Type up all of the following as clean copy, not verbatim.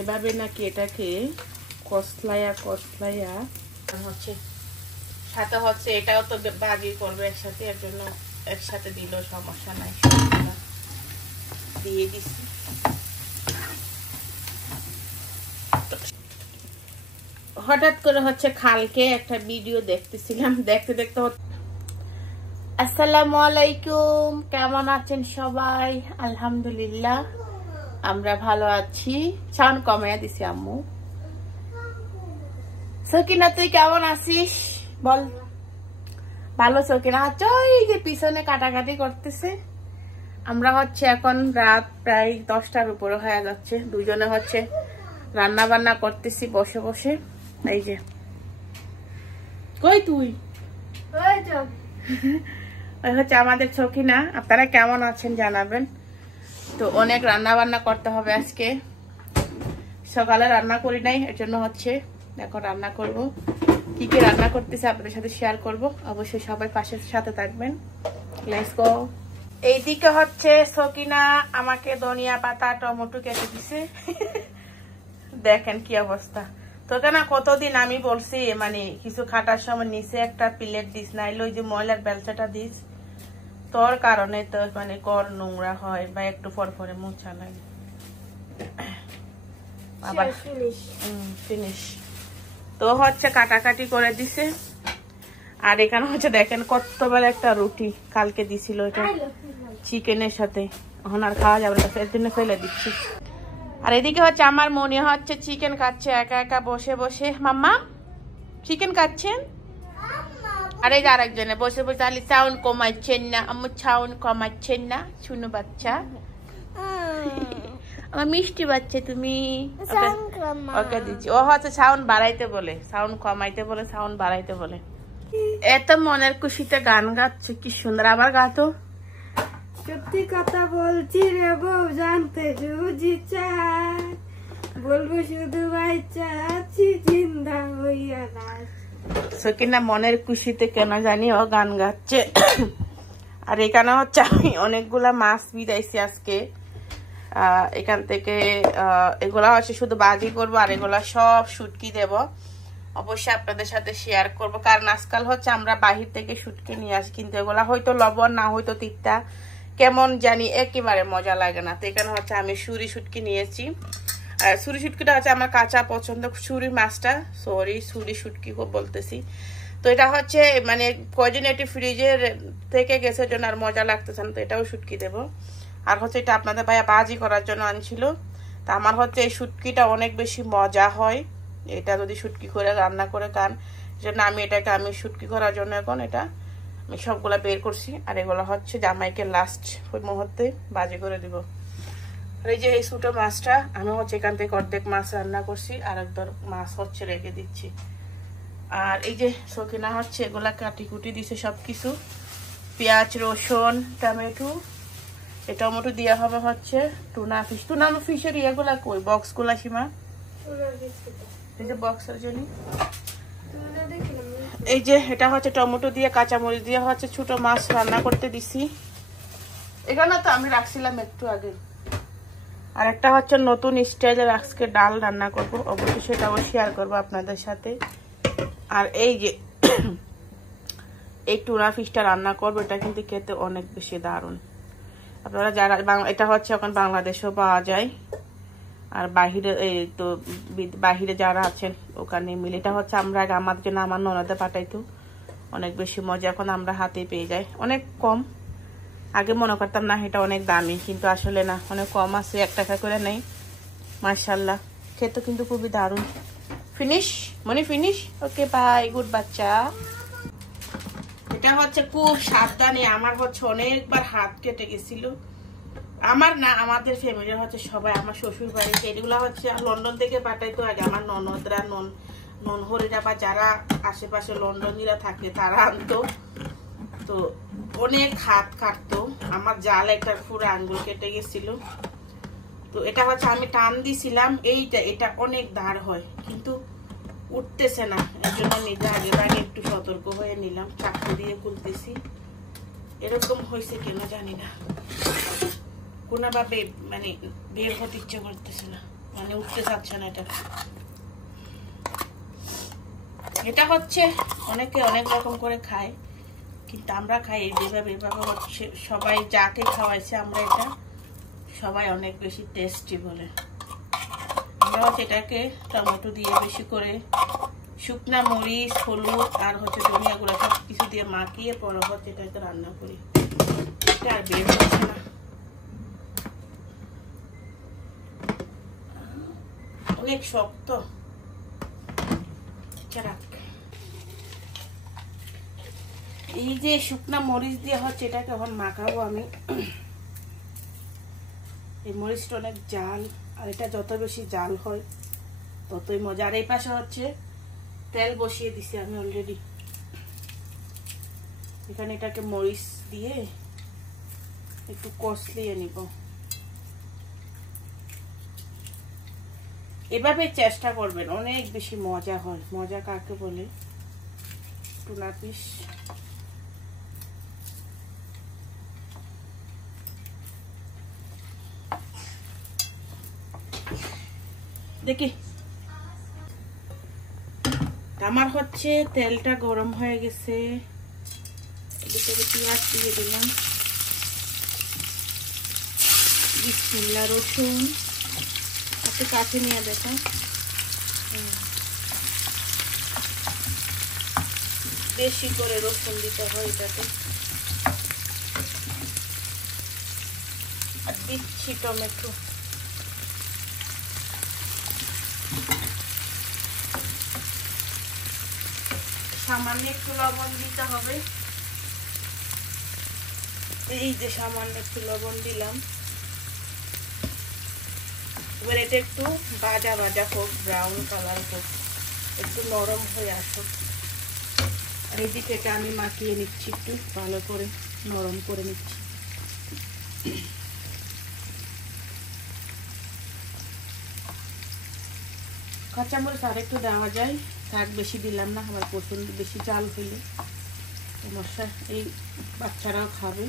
এভাবে নাকি এটাকে কসলাইয়া হচ্ছে, সাথে হচ্ছে এটাও তো ভাজি করবে একসাথে, এর জন্য একসাথে দিলেও সমস্যা নাই, দিয়ে দিছি। হঠাৎ করে হচ্ছে কালকে একটা ভিডিও দেখতেছিলাম, দেখতে দেখতে আসসালামু আলাইকুম, কেমন আছেন সবাই? আলহামদুলিল্লাহ আমরা ভালো আছি। সাউন্ড কমাইয়া দিছি আম্মু। সকিনা তুই কেমন আছিস বল? ভালো সকিনা। আচ্ছা ওই যে পিছনে কাটাকাটি করতেছে। আমরা হচ্ছে এখন রাত প্রায় 10টার উপরে হয়ে যাচ্ছে, দুজনে হচ্ছে রান্না বান্না করতেছি বসে বসে। এই যে কই তুই? ওই হচ্ছে আমাদের সকিনা। আপনারা কেমন আছেন জানাবেন। তো অনেক রান্না বান্না করতে হবে আজকে, সকালে রান্না করি নাই, এর জন্য হচ্ছে এখন রান্না করব। কি কি রান্না করতেছে আপনাদের সাথে শেয়ার করব, অবশ্যই সবাই পাশের সাথে থাকবেন। Let's go. এইদিকে হচ্ছে সকিনা আমাকে ধনিয়া পাতা টমেটো কেটে দিছে। দেখেন কি অবস্থা। তোকে না কতদিন আমি বলছি মানে কিছু খাটার সময় নিচে একটা প্লেট দিস, নাইলে ওই যে ময়লার বেলচাটা দিস, তোর কারণে তো মানে কর নোংরা হয় বা একটু ফরফরে মোছা লাগে। আবার ফিনিশ তো হচ্ছে কাটাকাটি করে দিছে। আর এখানে হচ্ছে দেখেন কত বড় একটা রুটি কালকে দিছিল, এটা চিকেনের সাথে, এখন আর খাওয়া যাবে না, এর জন্য ফেলে দিচ্ছি। আর এদিকে হচ্ছে আমার মনে হচ্ছে চিকেন খাচ্ছে একা একা বসে বসে। মাম্মা চিকেন খাচ্ছেন? আর এই যে আরেকজনে বসে বসে আলি সাউন্ড কমাচ্ছেন না, আম্মু সাউন্ড কমাচ্ছেন না। শুনো বাচ্চা, আমার মিষ্টি বাচ্চা তুমি, ওকে দিচ্ছি। ও হচ্ছে সাউন্ড বাড়াইতে বলে, সাউন্ড কমাইতে বলে, সাউন্ড বাড়াইতে বলে। এত মনের খুশিতে গান গাচ্ছে, কি সুন্দর। আবার গাতো। সত্যি কথা বলছি রে বউ, জানতে যদি চাই, বলবো শুধু বাচ্চা আছি জিন্দা হইয়া নাচ। সকিনা মনের খুশিতে কেন জানি ও গান গাচ্ছে। আর এখানে হচ্ছে আমি অনেকগুলা মাছ বিদাইছি আজকে এখান থেকে। এগুলা হচ্ছে শুধু ভাজি করবো, আর এগুলা সব শুটকি দেব, অবশ্যই আপনাদের সাথে শেয়ার করব। কারণ আজকাল হচ্ছে আমরা বাহির থেকে শুটকি নিয়ে আসি, কিন্তু এগুলা হয়তো লবণ না হয়তো তিক্তা, কেমন জানি একেবারে মজা লাগে না। তো এখানে হচ্ছে আমি সুরি শুটকি নিয়েছি। সুরি শুটকিটা হচ্ছে আমার কাঁচা পছন্দ, সুরি মাছটা, সুরি শুটকি বলতেছি। তো এটা হচ্ছে মানে কয়দিন এটি ফ্রিজের থেকে গেছে জন্য আর মজা লাগতেছে না, তো এটাও শুটকি দেবো। আর হচ্ছে এটা আপনাদের ভাইয়া ভাজি করার জন্য আনছিল। তা আমার হচ্ছে এই শুটকিটা অনেক বেশি মজা হয়, এটা যদি শুটকি করে রান্না করে খান, জন্য আমি এটাকে আমি শুটকি করার জন্য এখন এটা আমি সবগুলা বের করছি। আর এগুলো হচ্ছে জামাইকে লাস্ট ওই মুহূর্তে ভাজি করে দিব। আর এই যে এই ছোটো মাছটা আমি হচ্ছে এখান থেকে অর্ধেক মাছ রান্না করছি, আর একদম মাছ হচ্ছে রেখে দিচ্ছি। আর এই যে সকিনা হচ্ছে এগুলা কাটি কুটি দিছে সব কিছু, পেঁয়াজ রসুন টমেটো। এই টমেটো দেওয়া হবে হচ্ছে টুনা ফিশের ইয়েগুলা কই বক্সগুলা সীমা, এই যে বক্সের জন্য। এই যে এটা হচ্ছে টমেটো দিয়ে কাঁচামরিচ দিয়ে হচ্ছে ছোট মাছ রান্না করতে দিছি। এখানে তো আমি রাখছিলাম একটু আগে। আর একটা হচ্ছে নতুন স্টাইলের আজকে ডাল রান্না করব, অবশ্যই সেটাও শেয়ার করবো আপনাদের সাথে। আর এই যে এই টুনা ফিশটা রান্না করবো, এটা কিন্তু খেতে অনেক বেশি দারুণ। আপনারা যারা এটা হচ্ছে এখন বাংলাদেশেও পাওয়া যায়, আর বাহিরে এই তো বাহিরে যারা আছেন ওখানে মিলে। এটা হচ্ছে আমরা আগে আমাদের জন্য আমার ননদে পাঠাইতো, অনেক বেশি মজা, এখন আমরা হাতে পেয়ে যাই অনেক কম। আগে মনে করতাম না এটা অনেক দামি, কিন্তু আসলে না, অনেক কম আছে, 1 টাকা করে নেই। মাশাআল্লাহ খেতে কিন্তু খুবই দারুণ। ফিনিশ মনি ফিনিশ, ওকে বাই, গুড বাচ্চা। এটা হচ্ছে খুব সাবধানে, আমার হচ্ছে অনেকবার হাত কেটে গেছিল, আমার না আমাদের ফ্যামিলির হচ্ছে সবাই, আমার শ্বশুর বাড়ি এগুলো হচ্ছে লন্ডন থেকে পাঠাইতো আগে আমার ননদরা, ননহরিরা বা যারা আশেপাশে লন্ডনীরা থাকে তারা আনতো। তো অনেক হাত কাটতো, আমার জাল একটা পুরো আঙ্গুল কেটে গেছিল। তো এটা হচ্ছে আমি টান দিছিলাম, এটা অনেক ধার হয় কিন্তু উঠতেছে না, এর জন্য নিজে আগে একটু সতর্ক হয়ে নিলাম, চাকু দিয়ে খুলতেছি। এরকম হয়েছে কেন জানি না, কোনোভাবে মানে বের হতে ইচ্ছে করতেছে না। মানে উঠতে চাচ্ছে না এটা। এটা হচ্ছে অনেকে অনেক রকম করে খায়, কিন্তু আমরা খাই যেভাবে এভাবে হচ্ছে। সবাই যাকে খাওয়াইছে আমরা এটা সবাই অনেক বেশি টেস্টি বলে। আমরা হচ্ছে এটাকে টমেটো দিয়ে বেশি করে শুকনা মরিচ, হলুদ আর হচ্ছে ধনিয়া গুঁড়া সব কিছু দিয়ে মাখিয়ে পরে হচ্ছে এটাকে রান্না করি। এটা আর বের হচ্ছে না, অনেক শক্ত। এই যে শুকনা মরিচ দিয়ে হচ্ছে এটাকে এখন মাখাবো আমি। এই মরিচটা অনেক জাল, আর এটা যত বেশি জাল হয় ততই মজা। আর এই পাশে হচ্ছে তেল বসিয়ে দিছি আমি অলরেডি। এখানে এটাকে মরিচ দিয়ে একটু কষলিয়ে নিব। এভাবে চেষ্টা করবেন, অনেক বেশি মজা হয়। মজা কাকে বলে? Tuna piece. দেখি আমার হচ্ছে তেলটা গরম হয়ে গেছে। এদিকে পেঁয়াজ দিয়ে দিলাম, বিসমিল্লাহ। রসুন একটু কাছে নিয়ে দেখা, বেশি করে রসুন দিতে হয় এটাতে। আর দিচ্ছি টমেটো। সামান্য একটু লবণ দিতে হবে। এই যে সামান্য একটু লবণ দিলাম। এবার এটা একটু ভাজা ভাজা হোক, ব্রাউন কালার হোক, একটু নরম হয়ে আসুক। আর এইদিকে এটা আমি মাখিয়ে নিচ্ছি, একটু ভালো করে নরম করে নিচ্ছি। কাঁচামরিচ আর একটু দেওয়া যায়, থাক, বেশি দিলাম না। আমার পছন্দ বেশি জাল হইলে সমস্যা, এই বাচ্চারাও খাবে।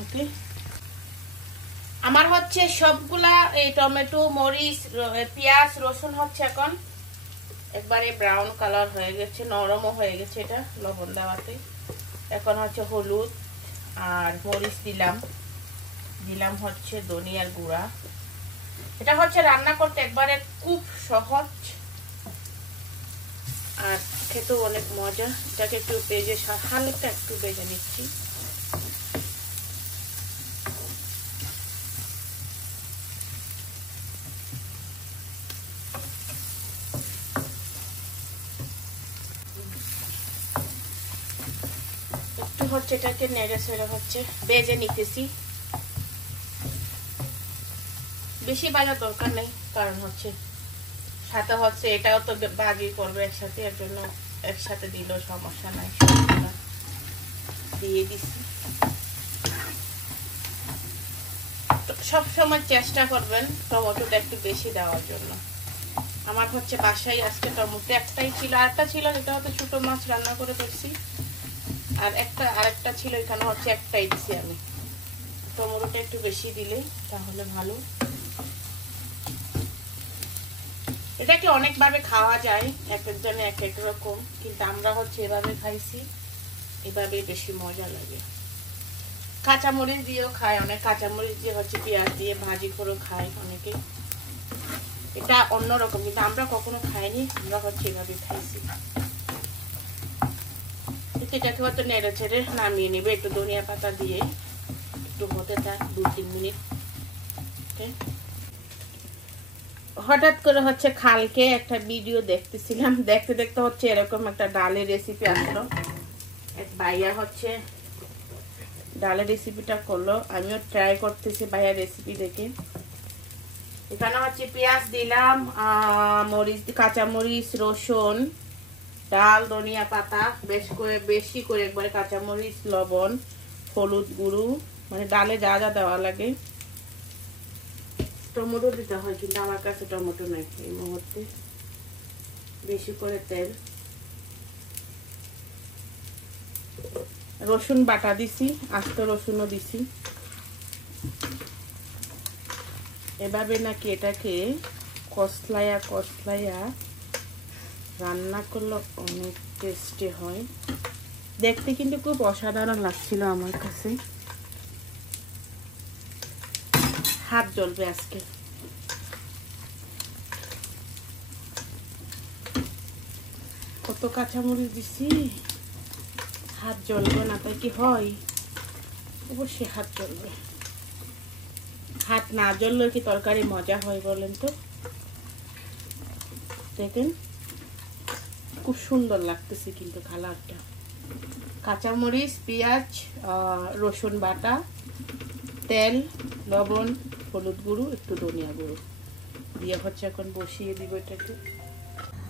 ওকে, আমার হচ্ছে সবগুলা এই টমেটো, মরিচ, পেঁয়াজ, রসুন হচ্ছে এখন একবারে ব্রাউন কালার হয়ে গেছে, নরমও হয়ে গেছে এটা লবণ দেওয়াতে। এখন হচ্ছে হলুদ আর মরিচ দিলাম হচ্ছে ধনিয়ার গুঁড়া। এটা হচ্ছে রান্না করতে একবারে খুব সহজ আর খেতেও অনেক মজা। এটাকে একটু ভেজে, হালকা একটু ভেজে নিচ্ছি। একটু হচ্ছে এটাকে নেড়ে ছেড়ে হচ্ছে ভেজে নিতেছি। বেশি ভাজা দরকার নেই, কারণ হচ্ছে সাথে হচ্ছে এটাও তো ভাজি করবে একসাথে, এর জন্য একসাথে দিলেও সমস্যা নাই। দিয়ে দিছি। সব সময় চেষ্টা করবেন টমেটোটা একটু বেশি দেওয়ার জন্য। আমার হচ্ছে বাসায় আজকে টমেটো একটাই ছিল, আরেকটা ছিল এটা হচ্ছে ছোট মাছ রান্না করে করছি, আর আরেকটা ছিল এখানে হচ্ছে একটাই দিছি আমি। টমেটোটা একটু বেশি দিলে তাহলে ভালো। এটাকে অনেকভাবে খাওয়া যায়, এক একজনে এক এক রকম, কিন্তু আমরা হচ্ছে এভাবে খাইছি, এভাবে বেশি মজা লাগে। কাঁচামরিচ দিয়েও খায় অনেক, কাঁচামরিচ দিয়ে হচ্ছে পেঁয়াজ দিয়ে ভাজি করে খায় অনেকে। এটা অন্যরকম, কিন্তু আমরা কখনো খাইনি, আমরা হচ্ছে এভাবে খাইছি। এটাকে হয়তো নেড়ে ছেড়ে নামিয়ে নেবে একটু ধনিয়া পাতা দিয়ে, একটু হতে থাক 2-3 মিনিট। হঠাৎ করে হচ্ছে কালকে একটা ভিডিও দেখতেছিলাম, দেখতে দেখতে হচ্ছে এরকম একটা ডালের রেসিপি আসলো। এক ভাইয়া হচ্ছে ডালের রেসিপিটা করলো, আমিও ট্রাই করতেছি ভাইয়ার রেসিপি দেখে। এখানে হচ্ছে পেঁয়াজ দিলাম, মরিচ, কাঁচামরিচ, রসুন, ডাল, ধনিয়া পাতা, বেশি করে একবারে কাঁচামরিচ, লবণ, হলুদ গুঁড়ো, মানে ডালে যা যা দেওয়া লাগে। টমেটো দিতে হয়, কিন্তু আমার কাছে টমেটো নাই এই মুহূর্তে। বেশি করে তেল, রসুন বাটা দিছি, আস্ত রসুনও দিছি। এভাবে নাকি এটাকে কসলাইয়া কসলাইয়া রান্না করলে অনেক টেস্টি হয়। দেখতে কিন্তু খুব অসাধারণ লাগছিল আমার কাছে। হাত জ্বলবে আজকে। কত কাঁচামরিচ দিছি, হাত জ্বলবে না তাই কি হয়? অবশ্যই হাত জ্বলবে। হাত না জ্বললে কি তরকারি মজা হয় বলেন তো? দেখেন খুব সুন্দর লাগতেছে কিন্তু কালারটা। কাঁচামরিচ, পেঁয়াজ, রসুন বাটা, তেল, লবণ, হলুদ গুঁড়ো, একটু ধনিয়া গুঁড়ো দিয়ে হচ্ছে এখন বসিয়ে দিব এটাকে।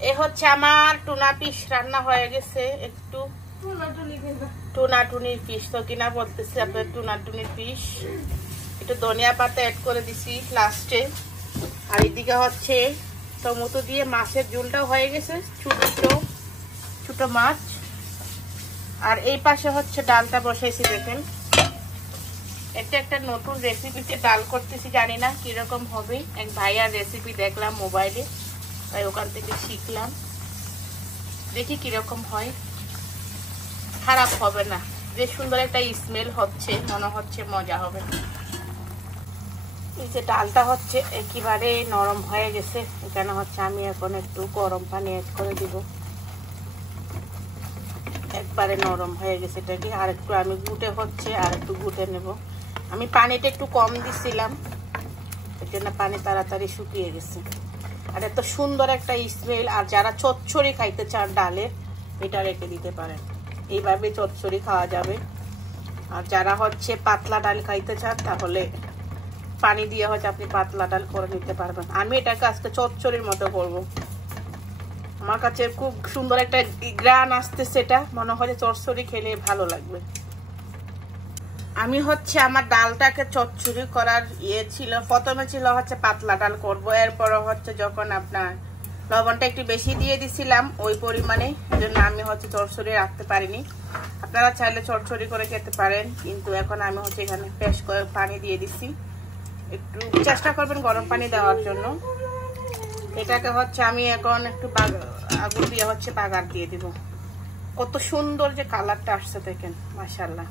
এ হচ্ছে আমার টুনা পিস রান্না হয়ে গেছে। একটু টুনাটুনির পিস তো কিনা বলতেছি আপনার, টুনাটুনির পিস। একটু ধনিয়া পাতা অ্যাড করে দিছি লাস্টে। আর এদিকে হচ্ছে টমেটো দিয়ে মাছের ঝোলটাও হয়ে গেছে, ছোট ছোট মাছ। আর এই পাশে হচ্ছে ডালটা বসাইছি। দেখেন এটা একটা নতুন রেসিপিতে ডাল করতেছি, জানি না কিরকম হবে। এক ভাইয়ার রেসিপি দেখলাম মোবাইলে, তাই ওখান থেকে শিখলাম। দেখি কিরকম হয়। খারাপ হবে না, যে সুন্দর একটা স্মেল হচ্ছে, মনে হচ্ছে মজা হবে। এই যে ডালটা হচ্ছে একেবারে নরম হয়ে গেছে। এখানে হচ্ছে আমি এখন একটু গরম পানি অ্যাড করে দিব। একবারে নরম হয়ে গেছে এটাকে। আর একটু আমি গুটে হচ্ছে আর একটু গুটে নেব। আমি পানিটা একটু কম দিছিলাম, এর জন্য পানি তাড়াতাড়ি শুকিয়ে গেছে। আর এত সুন্দর একটা স্মেল। আর যারা চচ্চড়ি খাইতে চান ডালের, এটা রেখে দিতে পারেন, এইভাবে চচ্চড়ি খাওয়া যাবে। আর যারা হচ্ছে পাতলা ডাল খাইতে চান, তাহলে পানি দিয়ে হচ্ছে আপনি পাতলা ডাল করে নিতে পারবেন। আমি এটাকে আজকে চচ্চড়ির মতো করব। আমার কাছে খুব সুন্দর একটা গ্রান আসতেছে, এটা মনে হয় চচ্চড়ি খেলে ভালো লাগবে। আমি হচ্ছে আমার ডালটাকে চচ্চড়ি করার ছিল, প্রথমে ছিল হচ্ছে পাতলা ডাল করব। এরপর হচ্ছে যখন আপনার লবণটা একটু বেশি দিয়ে দিছিলাম ওই পরিমাণে, জন্য আমি হচ্ছে চচ্চড়ি রাখতে পারিনি। আপনারা চাইলে চচ্চড়ি করে খেতে পারেন, কিন্তু এখন আমি হচ্ছে এখানে ফ্রেশ করে পানি দিয়ে দিছি। একটু চেষ্টা করবেন গরম পানি দেওয়ার জন্য। এটাকে হচ্ছে আমি এখন একটু আগুন দিয়ে হচ্ছে বাগার দিয়ে দিব। কত সুন্দর যে কালারটা আসছে দেখেন, মাশাআল্লাহ।